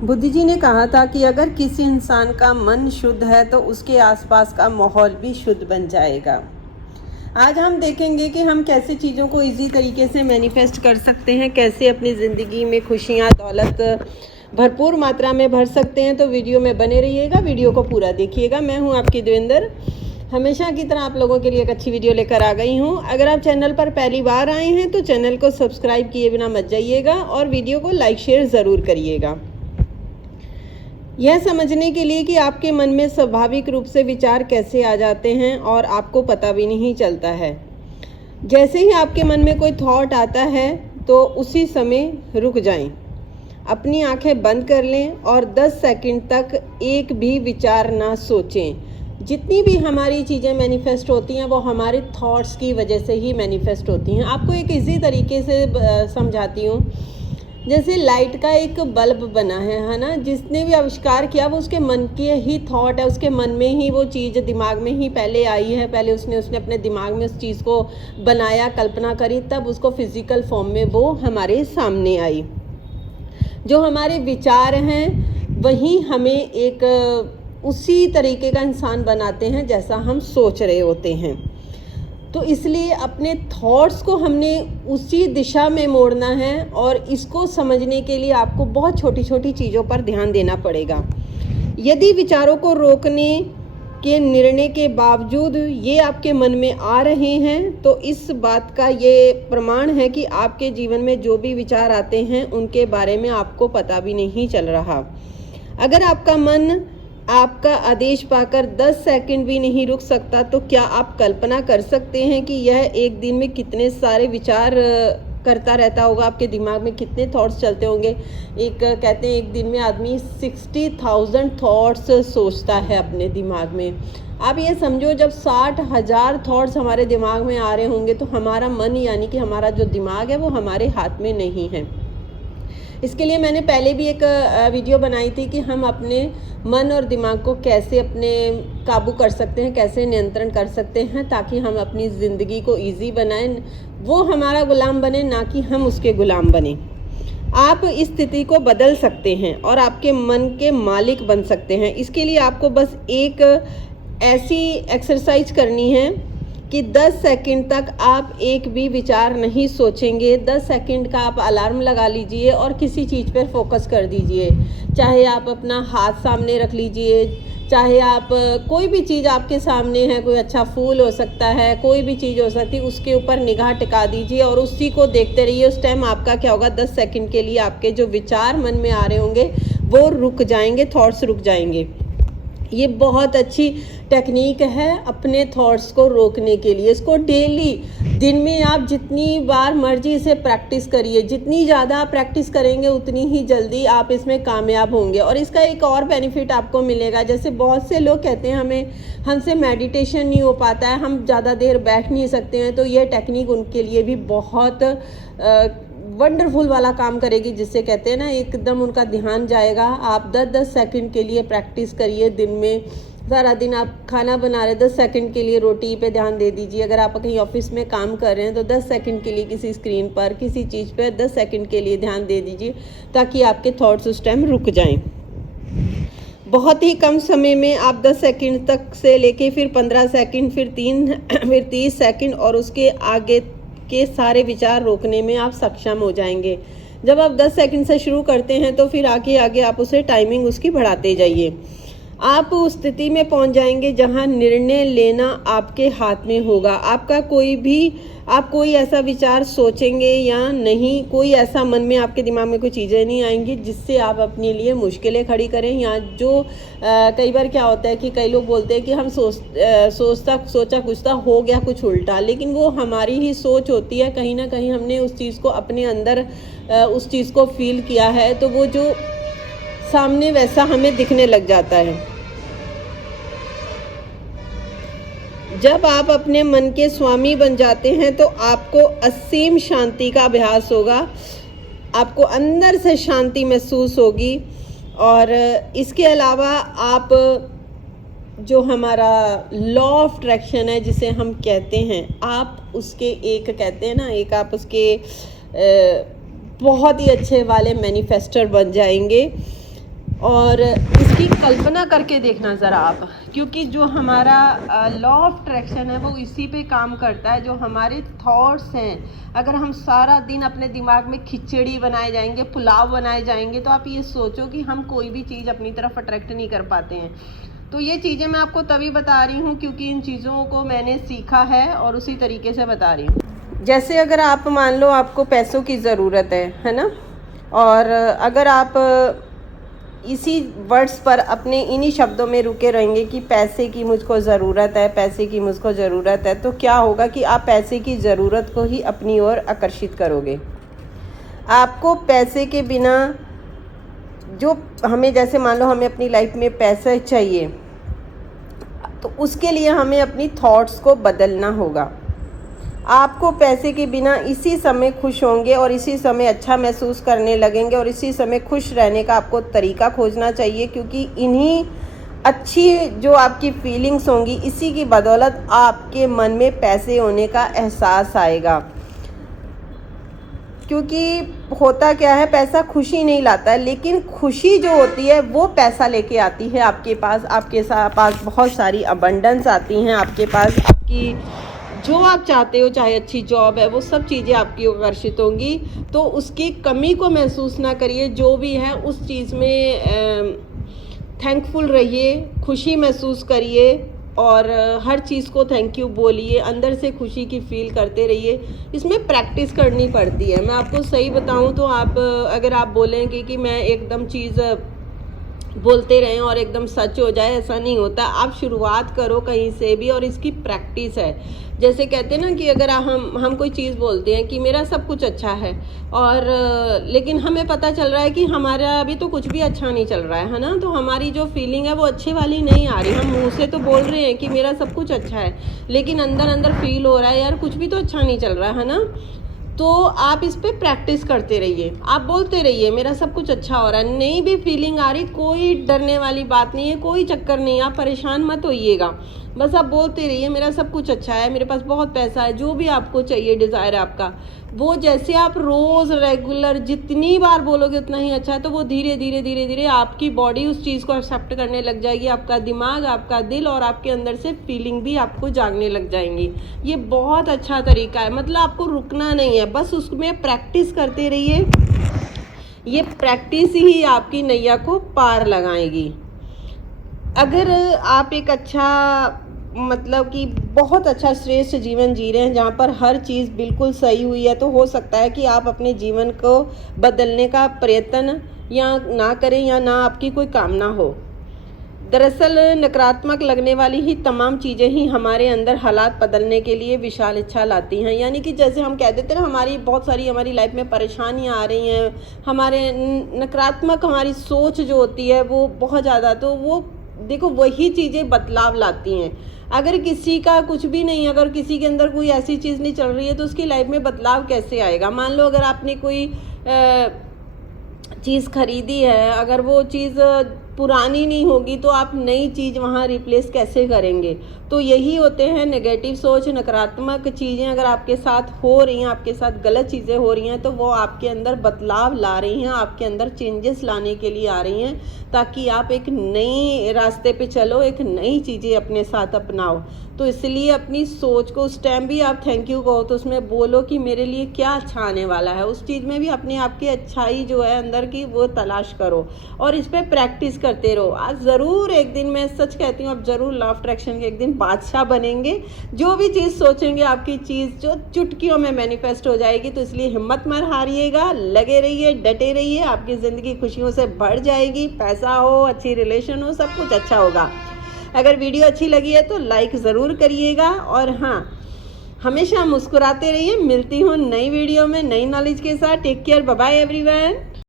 बुद्ध जी ने कहा था कि अगर किसी इंसान का मन शुद्ध है तो उसके आसपास का माहौल भी शुद्ध बन जाएगा। आज हम देखेंगे कि हम कैसे चीज़ों को इजी तरीके से मैनिफेस्ट कर सकते हैं, कैसे अपनी ज़िंदगी में खुशियाँ दौलत भरपूर मात्रा में भर सकते हैं। तो वीडियो में बने रहिएगा, वीडियो को पूरा देखिएगा। मैं हूँ आपकी देवेंद्र, हमेशा की तरह आप लोगों के लिए एक अच्छी वीडियो लेकर आ गई हूँ। अगर आप चैनल पर पहली बार आए हैं तो चैनल को सब्सक्राइब किए बिना मत जाइएगा और वीडियो को लाइक शेयर ज़रूर करिएगा। यह समझने के लिए कि आपके मन में स्वाभाविक रूप से विचार कैसे आ जाते हैं और आपको पता भी नहीं चलता है। जैसे ही आपके मन में कोई थॉट आता है तो उसी समय रुक जाएं, अपनी आंखें बंद कर लें और 10 सेकंड तक एक भी विचार ना सोचें। जितनी भी हमारी चीज़ें मैनिफेस्ट होती हैं वो हमारे थॉट्स की वजह से ही मैनिफेस्ट होती हैं। आपको एक इजी तरीके से समझाती हूँ। जैसे लाइट का एक बल्ब बना है ना, जिसने भी आविष्कार किया वो उसके मन के ही थॉट है, उसके मन में ही वो चीज़ दिमाग में ही पहले आई है, पहले उसने अपने दिमाग में उस चीज़ को बनाया, कल्पना करी, तब उसको फिजिकल फॉर्म में वो हमारे सामने आई। जो हमारे विचार हैं वही हमें एक उसी तरीके का इंसान बनाते हैं जैसा हम सोच रहे होते हैं। तो इसलिए अपने थॉट्स को हमने उसी दिशा में मोड़ना है और इसको समझने के लिए आपको बहुत छोटी छोटी चीज़ों पर ध्यान देना पड़ेगा। यदि विचारों को रोकने के निर्णय के बावजूद ये आपके मन में आ रहे हैं तो इस बात का ये प्रमाण है कि आपके जीवन में जो भी विचार आते हैं उनके बारे में आपको पता भी नहीं चल रहा। अगर आपका मन आपका आदेश पाकर 10 सेकंड भी नहीं रुक सकता तो क्या आप कल्पना कर सकते हैं कि यह एक दिन में कितने सारे विचार करता रहता होगा, आपके दिमाग में कितने थॉट्स चलते होंगे। एक कहते हैं एक दिन में आदमी 60,000 थॉट्स सोचता है अपने दिमाग में। आप ये समझो जब 60,000 थॉट्स हमारे दिमाग में आ रहे होंगे तो हमारा मन यानी कि हमारा जो दिमाग है वो हमारे हाथ में नहीं है। इसके लिए मैंने पहले भी एक वीडियो बनाई थी कि हम अपने मन और दिमाग को कैसे अपने काबू कर सकते हैं, कैसे नियंत्रण कर सकते हैं ताकि हम अपनी ज़िंदगी को इजी बनाएं, वो हमारा गुलाम बने, ना कि हम उसके गुलाम बने। आप इस स्थिति को बदल सकते हैं और आपके मन के मालिक बन सकते हैं। इसके लिए आपको बस एक ऐसी एक्सरसाइज करनी है कि 10 सेकंड तक आप एक भी विचार नहीं सोचेंगे। 10 सेकंड का आप अलार्म लगा लीजिए और किसी चीज़ पर फोकस कर दीजिए। चाहे आप अपना हाथ सामने रख लीजिए, चाहे आप कोई भी चीज़ आपके सामने है, कोई अच्छा फूल हो सकता है, कोई भी चीज़ हो सकती है, उसके ऊपर निगाह टिका दीजिए और उसी को देखते रहिए। उस टाइम आपका क्या होगा, 10 सेकंड के लिए आपके जो विचार मन में आ रहे होंगे वो रुक जाएंगे, थॉट्स रुक जाएंगे। ये बहुत अच्छी टेक्निक है अपने थॉट्स को रोकने के लिए। इसको डेली दिन में आप जितनी बार मर्जी इसे प्रैक्टिस करिए। जितनी ज़्यादा आप प्रैक्टिस करेंगे उतनी ही जल्दी आप इसमें कामयाब होंगे। और इसका एक और बेनिफिट आपको मिलेगा, जैसे बहुत से लोग कहते हैं हमसे मेडिटेशन नहीं हो पाता है, हम ज़्यादा देर बैठ नहीं सकते हैं, तो ये टेक्निक उनके लिए भी बहुत वंडरफुल वाला काम करेगी, जिससे कहते हैं ना एकदम उनका ध्यान जाएगा। आप 10-10 सेकंड के लिए प्रैक्टिस करिए दिन में। सारा दिन आप खाना बना रहे, 10 सेकंड के लिए रोटी पे ध्यान दे दीजिए। अगर आप कहीं ऑफिस में काम कर रहे हैं तो 10 सेकंड के लिए किसी स्क्रीन पर किसी चीज़ पर 10 सेकंड के लिए ध्यान दे दीजिए ताकि आपके थॉट्स उस टाइम रुक जाएं। बहुत ही कम समय में आप 10 सेकंड तक से लेके फिर 15 सेकंड, फिर 30 सेकंड और उसके आगे के सारे विचार रोकने में आप सक्षम हो जाएंगे। जब आप 10 सेकंड से शुरू करते हैं तो फिर आगे आगे आप उसे टाइमिंग उसकी बढ़ाते जाइए। आप उस स्थिति में पहुंच जाएंगे जहां निर्णय लेना आपके हाथ में होगा। आप कोई ऐसा विचार सोचेंगे या नहीं, कोई ऐसा मन में आपके दिमाग में कोई चीज़ें नहीं आएंगी जिससे आप अपने लिए मुश्किलें खड़ी करें। या जो कई बार क्या होता है कि कई लोग बोलते हैं कि हम सोचा कुछ था, हो गया कुछ उल्टा, लेकिन वो हमारी ही सोच होती है। कहीं ना कहीं हमने उस चीज़ को अपने अंदर उस चीज़ को फील किया है तो वो जो सामने वैसा हमें दिखने लग जाता है। जब आप अपने मन के स्वामी बन जाते हैं तो आपको असीम शांति का अभ्यास होगा, आपको अंदर से शांति महसूस होगी। और इसके अलावा आप जो हमारा लॉ ऑफ अट्रैक्शन है जिसे हम कहते हैं, आप उसके एक कहते हैं ना एक आप उसके बहुत ही अच्छे वाले मैनिफेस्टर बन जाएंगे। और इसकी कल्पना करके देखना ज़रा आप, क्योंकि जो हमारा लॉ ऑफ अट्रैक्शन है वो इसी पे काम करता है। जो हमारे थॉट्स हैं, अगर हम सारा दिन अपने दिमाग में खिचड़ी बनाए जाएंगे, पुलाव बनाए जाएंगे, तो आप ये सोचो कि हम कोई भी चीज़ अपनी तरफ अट्रैक्ट नहीं कर पाते हैं। तो ये चीज़ें मैं आपको तभी बता रही हूँ क्योंकि इन चीज़ों को मैंने सीखा है और उसी तरीके से बता रही हूँ। जैसे अगर आप मान लो आपको पैसों की ज़रूरत है ना, और अगर आप इसी वर्ड्स पर अपने इन्हीं शब्दों में रुके रहेंगे कि पैसे की मुझको ज़रूरत है, पैसे की मुझको ज़रूरत है, तो क्या होगा कि आप पैसे की ज़रूरत को ही अपनी ओर आकर्षित करोगे। आपको पैसे के बिना जो हमें, जैसे मान लो हमें अपनी लाइफ में पैसा चाहिए, तो उसके लिए हमें अपनी थॉट्स को बदलना होगा। आपको पैसे के बिना इसी समय खुश होंगे और इसी समय अच्छा महसूस करने लगेंगे और इसी समय खुश रहने का आपको तरीका खोजना चाहिए, क्योंकि इन्हीं अच्छी जो आपकी फीलिंग्स होंगी, इसी की बदौलत आपके मन में पैसे होने का एहसास आएगा। क्योंकि होता क्या है, पैसा खुशी नहीं लाता है, लेकिन खुशी जो होती है वो पैसा लेके आती है आपके पास। आपके पास बहुत सारी अबंडेंस आती हैं, आपके पास आपकी जो आप चाहते हो, चाहे अच्छी जॉब है, वो सब चीज़ें आपकी आकर्षित होंगी। तो उसकी कमी को महसूस ना करिए, जो भी है उस चीज़ में थैंकफुल रहिए, खुशी महसूस करिए और हर चीज़ को थैंक यू बोलिए, अंदर से खुशी की फील करते रहिए। इसमें प्रैक्टिस करनी पड़ती है। मैं आपको सही बताऊं तो आप अगर आप बोलेंगे कि मैं एकदम चीज़ बोलते रहें और एकदम सच हो जाए, ऐसा नहीं होता। आप शुरुआत करो कहीं से भी और इसकी प्रैक्टिस है। जैसे कहते हैं ना कि अगर हम कोई चीज़ बोलते हैं कि मेरा सब कुछ अच्छा है, और लेकिन हमें पता चल रहा है कि हमारा अभी तो कुछ भी अच्छा नहीं चल रहा है ना, तो हमारी जो फीलिंग है वो अच्छे वाली नहीं आ रही। हम मुंह से तो बोल रहे हैं कि मेरा सब कुछ अच्छा है, लेकिन अंदर अंदर फील हो रहा है यार कुछ भी तो अच्छा नहीं चल रहा है ना। तो आप इस पे प्रैक्टिस करते रहिए, आप बोलते रहिए मेरा सब कुछ अच्छा हो रहा है। नहीं भी फीलिंग आ रही, कोई डरने वाली बात नहीं है, कोई चक्कर नहीं है, आप परेशान मत होइएगा। बस आप बोलते रहिए मेरा सब कुछ अच्छा है, मेरे पास बहुत पैसा है, जो भी आपको चाहिए डिज़ायर है आपका, वो जैसे आप रोज़ रेगुलर जितनी बार बोलोगे उतना ही अच्छा है। तो वो धीरे धीरे धीरे धीरे आपकी बॉडी उस चीज़ को एक्सेप्ट करने लग जाएगी, आपका दिमाग, आपका दिल और आपके अंदर से फीलिंग भी आपको जागने लग जाएंगी। ये बहुत अच्छा तरीका है, मतलब आपको रुकना नहीं है, बस उसमें प्रैक्टिस करते रहिए। ये प्रैक्टिस ही आपकी नैया को पार लगाएगी। अगर आप एक अच्छा, मतलब कि बहुत अच्छा श्रेष्ठ जीवन जी रहे हैं जहाँ पर हर चीज़ बिल्कुल सही हुई है, तो हो सकता है कि आप अपने जीवन को बदलने का प्रयत्न या ना करें या ना आपकी कोई कामना हो। दरअसल नकारात्मक लगने वाली ही तमाम चीज़ें ही हमारे अंदर हालात बदलने के लिए विशाल इच्छा लाती हैं। यानी कि जैसे हम कह देते हैं ना, हमारी बहुत सारी हमारी लाइफ में परेशानियां आ रही हैं, हमारे नकारात्मक हमारी सोच जो होती है वो बहुत ज़्यादा, तो वो देखो वही चीज़ें बदलाव लाती हैं। अगर किसी का कुछ भी नहीं, अगर किसी के अंदर कोई ऐसी चीज़ नहीं चल रही है तो उसकी लाइफ में बदलाव कैसे आएगा। मान लो अगर आपने कोई चीज़ खरीदी है, अगर वो चीज़ पुरानी नहीं होगी तो आप नई चीज़ वहाँ रिप्लेस कैसे करेंगे। तो यही होते हैं नेगेटिव सोच, नकारात्मक चीज़ें अगर आपके साथ हो रही हैं, आपके साथ गलत चीज़ें हो रही हैं, तो वो आपके अंदर बदलाव ला रही हैं, आपके अंदर चेंजेस लाने के लिए आ रही हैं, ताकि आप एक नई रास्ते पे चलो, एक नई चीज़ें अपने साथ अपनाओ। तो इसलिए अपनी सोच को उस टाइम भी आप थैंक यू कहो, तो उसमें बोलो कि मेरे लिए क्या अच्छा आने वाला है। उस चीज़ में भी अपने आप की अच्छाई जो है अंदर की वो तलाश करो और इस पर प्रैक्टिस करते रहो। आज ज़रूर एक दिन, मैं सच कहती हूँ, आप ज़रूर लॉ ऑफ अट्रैक्शन के एक दिन बादशाह बनेंगे। जो भी चीज़ सोचेंगे आपकी चीज़ जो चुटकियों में मैनिफेस्ट हो जाएगी। तो इसलिए हिम्मत मत हारिएगा, लगे रहिए, डटे रहिए, आपकी ज़िंदगी खुशियों से भर जाएगी। पैसा हो, अच्छी रिलेशन हो, सब कुछ अच्छा होगा। अगर वीडियो अच्छी लगी है तो लाइक ज़रूर करिएगा और हाँ, हमेशा मुस्कुराते रहिए। मिलती हूँ नई वीडियो में नई नॉलेज के साथ। Take care, bye bye everyone.